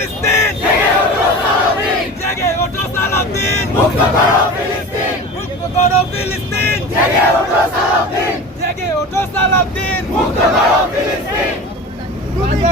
ফিলিস্তিন, জেগে ওঠো সালাউদ্দিন, মুক্ত করো ফিলিস্তিন, মুক্ত করো ফিলিস্তিন, জেগে ওঠো সালাউদ্দিন, জেগে ওঠো সালাউদ্দিন, মুক্ত করো ফিলিস্তিন।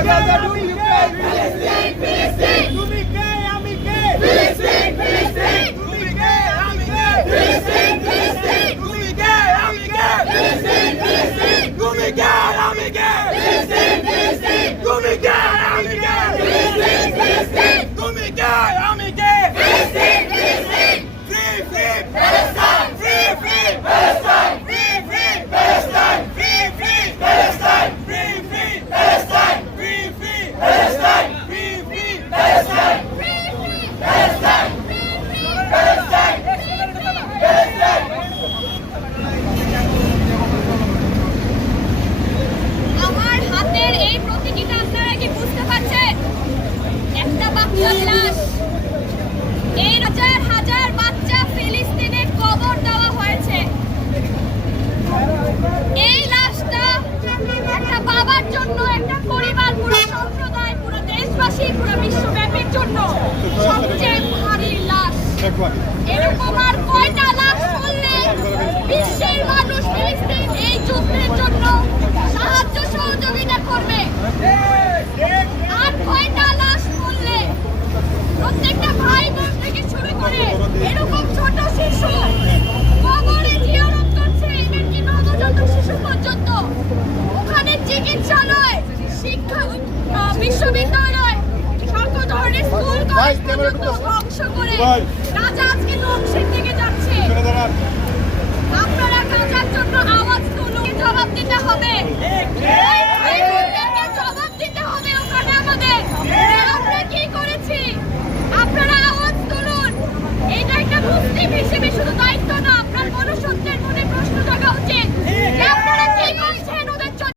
গাজা টু ইউক্রেন, ফিলিস্তিন, ফিলিস্তিন, তুমি কে আমি কে, ফিলিস্তিন, ফিলিস্তিন, তুমি কে আমি কে, ফিলিস্তিন, ফিলিস্তিন, তুমি কে আমি কে, ফিলিস্তিন, ফিলিস্তিন, তুমি কে আমি কে, ফিলিস্তিন, ফিলিস্তিন, তুমি কে আমি কে, ফিলিস্তিন, ফিলিস্তিন, তুমি কে আমি কে, ফিলিস্তিন, ফিলিস্তিন, free free Palestine, free free Palestine, free free Palestine, free free Palestine, free free Palestine, free free Palestine, free free Palestine, Palestine, Palestine, Palestine. আমার হাতের এই প্রতীকীটা আপনারা কি বুঝতে পারছেন? একটা বাচ্চার লাশ। এই হাজার হাজার বাচ্চা ফিলিস্তিনে কবর দেওয়া হয়েছে। এই লাশটা একটা বাবার জন্য, একটা পরিবার, পুরো সম্প্রদায়, পুরো দেশবাসী, পুরো বিশ্বব্যাপীর জন্য সবচেয়ে ভারী লাশ। এরকম আর কয়টা লাশ করলে বিশ্বের মানুষ ফিলিস্তিন এই যুদ্ধের জন্য সাহায্য সহযোগিতা করবে? আর কয়টা লাশ করলে প্রত্যেকটা ভাই বোন থেকে শুরু করে এরকম ছোট শিশু কবরে জিয়ারত করছে, এমনকি নবজাতক শিশু পর্যন্ত। ওখানে চিকিৎসালয়, শিক্ষা, বিশ্ববিদ্যালয়, সকল ধরনের স্কুল কলেজ পর্যন্ত ধ্বংস করে গাজা আজকে ধ্বংসের দিকে যাচ্ছে। আপনারা গাজার জন্য আওয়াজ তুলুন, জবাব দিতে হবে। জবাব দিতে হবে ওখানে আমাদের। আমরা কি করেছি? আপনারা আওয়াজ তুলুন। এটা একটা মুসলিম হিসেবে শুধু দায়িত্ব না, আপনার মনুষ্যত্বের